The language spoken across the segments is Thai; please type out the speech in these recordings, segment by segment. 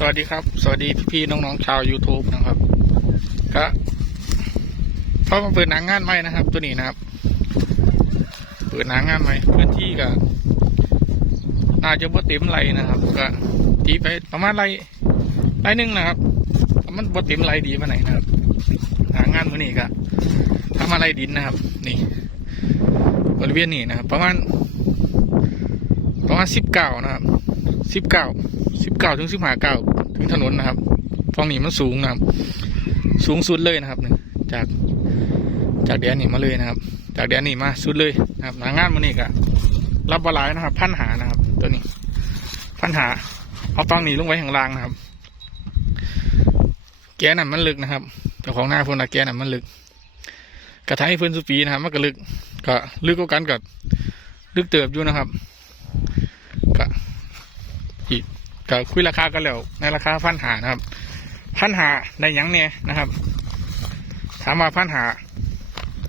สวัสดีครับ สวัสดีพี่ๆน้องๆชาว YouTube นะครับ ก็พอมาเปิดหนังงานใหม่นะครับ ตัวนี้นะครับ เปิดหนังงานใหม่พื้นที่ก็น่าจะบ่เต็มไรนะครับก็ตีไปประมาณไรไรหนึ่งนะครับมันบ่เต็มไรดีมาไหนนะครับ หางานมือนี้ก็ทำอะไรดินนะครับ นี่บริเวณนี้นะครับ ประมาณประมาณสิบเก้านะครับสิบเก้า สิบเก้าถึงสิบห้าเก้าถึงถนนนะครับฝั่งนี้มันสูงนะครับ สูงสุดเลยนะครับเนี่ยจากจากแดนนี่มาเลยนะครับ จากแดนนี่มาสุดเลยนะครับหนางานมันนี่ก็รับบลายนะครับ พันหานะครับ ตัวนี้ พันหา เอาฟังนี้ลงไว้ข้างล่างนะครับ แกน่ะมันลึกนะครับเจ้าของหน้าพนนะแกน่ะมันลึก กระทายเพื่อนสุปีนะครับ มันก็ลึก ก็ลึกกว่ากันกับลึกเติบอยู่นะครับก็อีก ก็คุยราคากันแล้วในราคาพันหานะครับ พันหาในยังเนี่ยนะครับ ถามว่าพันหา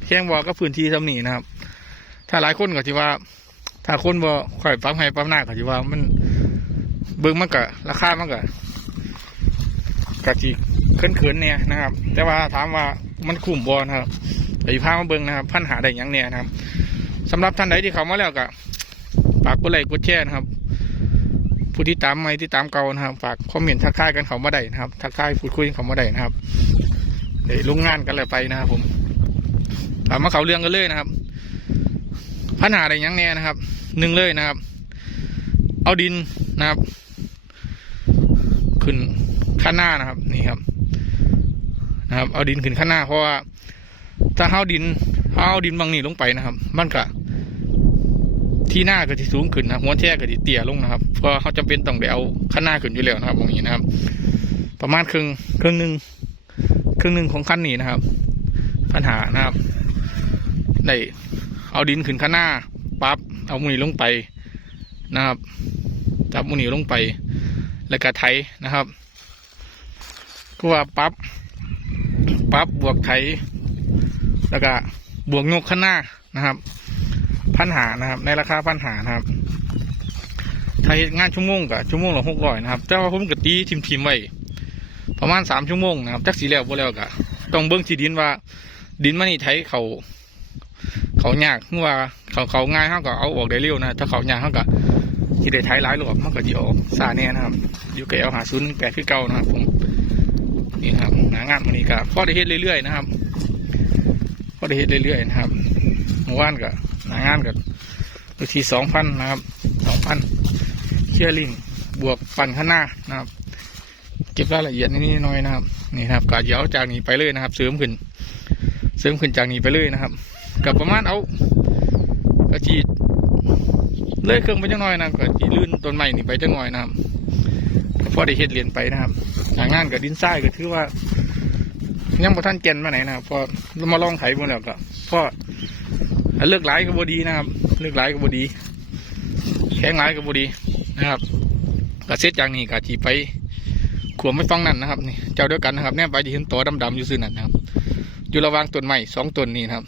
เพียงบอก็พื้นที่สำนีนะครับ ถ้าหลายคนก็ที่ว่า ถ้าคนบ่ข่อยปั๊มให้ปั๊มหน้าก็ที่ว่ามันเบิ่งมันก็ราคามันก็กะจีเขินๆเนี่ยนะครับ แต่ว่าถามว่ามันคุ้มบ่นะครับไอ้พามาเบิ่งนะครับ พันหาได้ยังเนี่ยนะครับสำหรับท่านใดที่เขามาแล้วก็ฝากกดไลค์กดแชร์นะครับ ผู้ที่ตามใหม่ที่ตามเก่านะครับ ฝากคอมเมนต์ทักทายกันเขามาได้นะครับ ทักทายพูดคุยเขามาได้นะครับเดี๋ยวลุงงานกันเลยไปนะครับผมถามมาเขาเรื่องกันเลยนะครับปัญหาอะไรยังแน่นะครับหนึ่งเลยนะครับ เอาดินนะครับ ขึ้นข้างหน้านะครับ นี่ครับ นะครับ เอาดินขึ้นข้างหน้าเพราะว่าถ้าเอาดินเอาดินบางนี่ลงไปนะครับ มันก็ ที่หน้าก็ที่สูงขึ้นนะหัวแท้ก็ที่เตี้ยลงนะครับเพราะเขาจำเป็นต้องได้เอาข้างหน้าขึ้นอยู่แล้วนะครับตรงนี้นะครับ ประมาณครึ่งครึ่งหนึ่งครึ่งหนึ่งของขั้นนี้นะครับปัญหานะครับได้เอาดินขึ้นข้างหน้าปั๊บเอามือนี้ลงไปนะครับ จับมือนี้ลงไป แล้วก็ไถนะครับก็ว่าปั๊บปั๊บบวกไถแล้วก็บวกยกข้างหน้านะครับ พันหานะครับ ในราคาพันหานะครับ ถ้าเฮ็ดงานชั่วโมงกับชั่วโมงละหกร้อยนะครับแต่ว่าผมกตีทิมทิมไว้ประมาณสามชั่วโมงนะครับจักสีแล้วบ่แล้วก็ต้องเบิ้งที่ดินว่า ดินมันนี่ไถเขาเขายากเมื่อว่าเขาเขาง่ายเขาก็เอาออกได้เร็วนะถ้าเขายากเขาก็ที่ได้ไถหลายรอบมันก็จะออกซาแน่นะครับ อยู่กับเอลหาศูนแปดคือเก่านะครับผมนี่นะครับหางานมันนี้ก็พอได้เฮ็ดเรื่อยๆนะครับพอได้เฮ็ดเรื่อยๆนะครับเมื่อวานก็ หนางานกับตัวทีสองพันนะครับสองพันเชียร์ลิงบวกปั่นข้างหน้านะครับ เก็บรายละเอียดนิดหน้อยนะครับนี่ครับกาเดี๋ยวจากนี้ไปเลยนะครับ เสริมขึ้น เสริมขึ้นจากนี้ไปเลยนะครับ กับประมาณเอากระจีดเลื่อยเครื่องไปจังหน่อยนะกระจีลื่นต้นไม้นี่ไปจังหน่อยนะครับพอได้เฮ็ดเรียนไปนะครับหางานกับดินทรายก็ถือว่ายังบ่ท่านเกณฑ์มาไหนนะครับพอมาลองไถมาแล้วก็พอ เลือกหลายก็บดีนะครับ เลือกหลายก็บดี แข็งหลายก็บดีนะครับกระเซ็ตอย่างนี้กะทีไปขวมไม่ฟังนั่นนะครับนี่เจ้าเดียวกันนะครับแน่ไปที่เห็นตัวดำๆอยู่ซื่อนั่นนะครับ อยู่ระวางต้นไม้สองต้นนี่นะครับ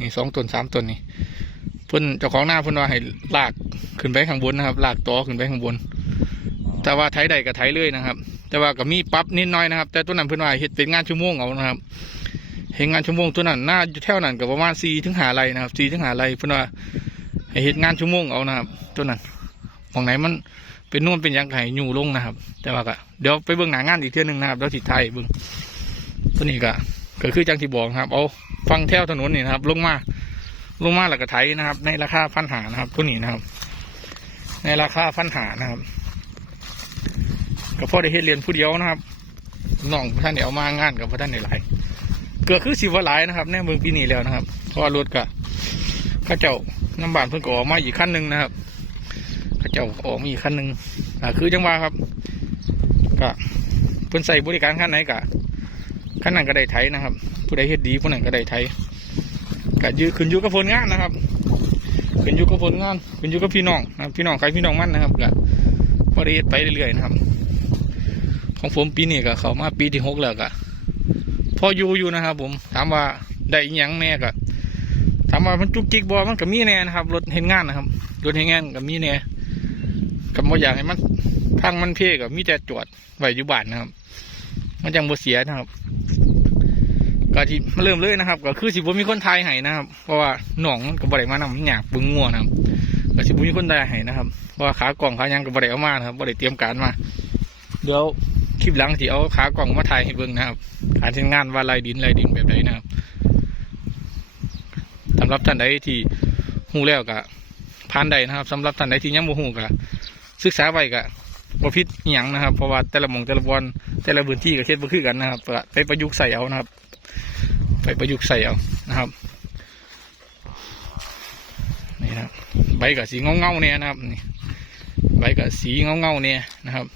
นี่สองต้นสามต้นนี่เพิ่นเจ้าของหน้าเพิ่นว่าให้ลากขึ้นไปข้างบนนะครับลากต่อขึ้นไปข้างบน แต่ว่าไถใดก็ไถเลยนะครับ แต่ว่าก็มีปรับนิดน่อยนะครับ แต่ต้นนั้นเพิ่นว่าเฮ็ดเป็นงานชั่วโมงเอานะครับ เห็นงานชั่วโมงตัวนั้นน่าอยู่แถวนั้นก็ประมาณสี่ถึงหาไรนะครับสี่ถึงหาไรเพื่อนว่าเห็นงานชั่วโมงเอานะครับ ตัวนั้นมองไหนมันเป็นนู่นเป็นยังไงอยู่ลงนะครับ แต่ว่าก็เดี๋ยวไปเบิ่งหนางานอีกเที่ยหนึงนะครับเดี๋ยวสิไทยเบิ่งตัวนี้ก็ก็คือจังที่บอกครับ เอาฟังแถวถนนนี่นะครับ ลงมาลงมาแล้วก็ไถนะครับ ในราคาพันหานะครับ ตัวนี้นะครับ ในราคาพันหานะครับก็พอได้เฮ็ดเรียนผู้เดียวนะครับน้องท่านได้เอามางานกับพระท่านได้หลาย กือคือสิบว่าหลายนะครับแน่เมืองปีนี้แล้วนะครับเพราะว่ารถกะข้าเจ้าน้ำบานเพิ่งก็ออกมาอีกขั้นหนึ่งนะครับข้าเจ้าออกมาอีกขั้นหนึ่งอ่าคือจังหวะครับก็เพิ่นใส่บริการขั้นไหนกะขั้นนั้นก็ได้ไถนะครับ ผู้ใดเฮ็ดดีผู้นั้นก็ได้ไถก็ยืขึ้นอยู่กับผลงานนะครับขึ้นอยู่กับผลงานขึ้นอยู่กับพี่น้องนะพี่น้องใครพี่น้องมั่นนะครับก็พอได้เฮ็ดไปเรื่อยๆนะครับ ของผมปีนี้ก็เข้ามาปีที่หกแล้วก็ พออยู่อยู่นะครับ ผมถามว่าได้อิหยังแน่ก็ถามว่ามันจุกจิกบอมันก็มีแน่นะครับรถเห็นงานนะครับรถเห็นงานก็มีแน่กับบ่อยากให้มันทางมันเพกับมีแต่จอดไว้อยู่บ้านนะครับ มันจังบ่เสียนะครับก็ที่มาเริ่มเลยนะครับ ก็คือสิบ่มีคนทายให้นะครับ เพราะว่าหนองมันก็บ่ได้มานำหยากบึงงัวนะครับก็สิบ่มีคนทายให้นะครับเพราะว่าขากล่องขายังก็บ่ได้เอามานะครับบ่ได้เตรียมการมาเดี๋ยว คลิปหลังที่เอาขากล่องมาถ่ายให้เบิ่งนะครับการทำงานว่าไรดินไรดินแบบใดนะครับสำหรับท่านใดที่หูแล้วก็ผ่านใดนะครับสำหรับท่านใดที่ยังบ่หูก็ศึกษาไว้ก็บ่ผิดอหยังนะครับ เพราะว่าแต่ละหมองแต่ละบอนแต่ละพื้นที่ก็เฮ็ดบ่คือกันนะครับไปประยุกต์ใส่เอานะครับ ไปประยุกต์ใส่เอานะครับนี่นะใบกับสีเงาๆเนี่ยนะครับนี่ใบกับสีเงาๆเนี่ยนะครับ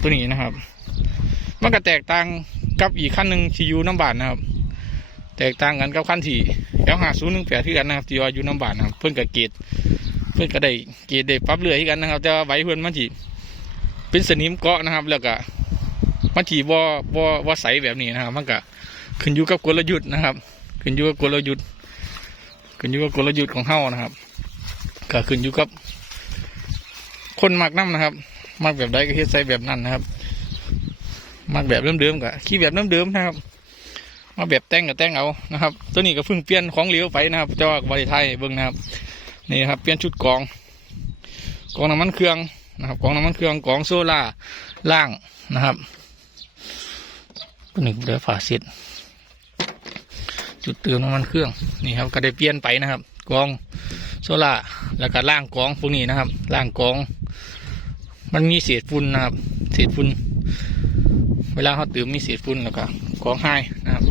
ตัวนี้นะครับ มันก็แตกต่างกับอีกขั้นหนึ่งที่อยู่น้ำบานนะครับ แตกต่างกันกับขั้นที่แอลหาศูนย์หนึ่งแปดที่กันนะครับที่ว่าอยู่น้ำบานนะครับ เพื่อนกับเกตเพื่อนก็ได้เกตได้ปรับเรื่อยกันนะครับ แต่ว่าใบเพื่อนมันจีเป็นสนิมเกาะนะครับ แล้วก็มันจีบ่บ่บ่ใสแบบนี้นะครับ มันก็ขึ้นอยู่กับกลยุทธ์นะครับ ขึ้นอยู่กับกลยุทธ์ขึ้นอยู่กับกลยุทธ์ของเฮานะครับก็ขึ้นอยู่กับคนมักน้ำนะครับ มักแบบใดก็เฮ็ดใส่แบบนั้นนะครับ มักแบบเดิมๆก็ขี้แบบเดิมๆนะครับ มาแบบแต่งก็แต่งเอานะครับ ตัวนี้ก็เพิ่งเปลี่ยนของเหลวไปนะครับแต่ว่าบริไทยเบิ่งนะครับนี่นะครับเปลี่ยนชุดกองกองน้ำมันเครื่องนะครับกองน้ำมันเครื่องกองโซล่าล่างนะครับตัวหนึ่งเหลือฝาเสร็จจุดเติมน้ำมันเครื่องนี่ครับก็ได้เปลี่ยนไปนะครับ กองโซล่าแล้วก็ล่างกองพวกนี้นะครับล่างกอง มันมีเศษฝุ่นนะครับ เศษฝุ่นเวลาเขาเติมมีเศษฝุ่นแล้วก็กองให้นะครับ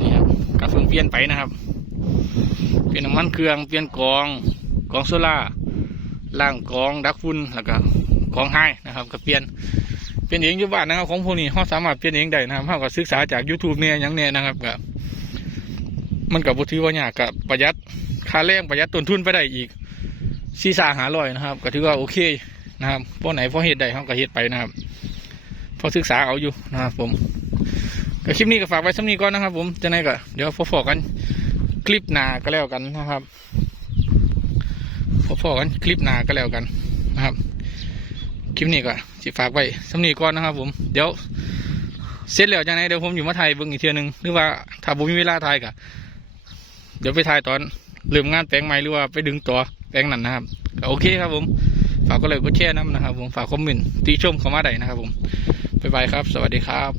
นี่ครับกระเพิ่งเปลี่ยนไปนะครับ เปลี่ยนน้ำมันเครื่องเปลี่ยนกรองกรองโซล่าล่างกรองดักฝุ่นแล้วก็กรองให้นะครับก็เปลี่ยนเปลี่ยนเองอยู่บ้านนะครับ ของพวกนี้เขาสามารถเปลี่ยนเองได้นะครับเขาก็ศึกษาจาก YouTube เนี่ยอย่างเนี้ยนะครับก็มันกับบุตรว่ายากกับประหยัดค่าแรงประหยัดต้นทุนไปได้อีกซีซาหาลอยนะครับ ก็ถือว่าโอเค นะครับพวกไหนพอเห็ดได้เขาก็เห็ดไปนะครับพอศึกษาเอาอยู่นะครับผมก็คลิปนี้ก็ฝากไว้สักนี้ก่อนนะครับผมจะไหนก็เดี๋ยวพอๆกันคลิปหน้าก็แล้วกันนะครับพอๆกันคลิปหน้าก็แล้วกันนะครับ คลิปนี้ก็สิฝากไว้สักนี้ก่อนนะครับ ผมเดี๋ยวเสร็จแล้วจังไหนเดี๋ยวผมอยู่มาถ่ายเบิ่งอีกเทียนึงหรือว่าถ้าผมมีเวลาถ่ายก็เดี๋ยวไปถ่ายตอนเริ่มงานแปลงใหม่หรือว่าไปดึงตัวแปลงนั้นนะครับ โอเคครับผม ฝากก็เลยก็แช่น้ำนะครับผมฝากคอมเมนต์ตีชมเข้ามาได้นะครับผมบ๊ายบายครับ สวัสดีครับ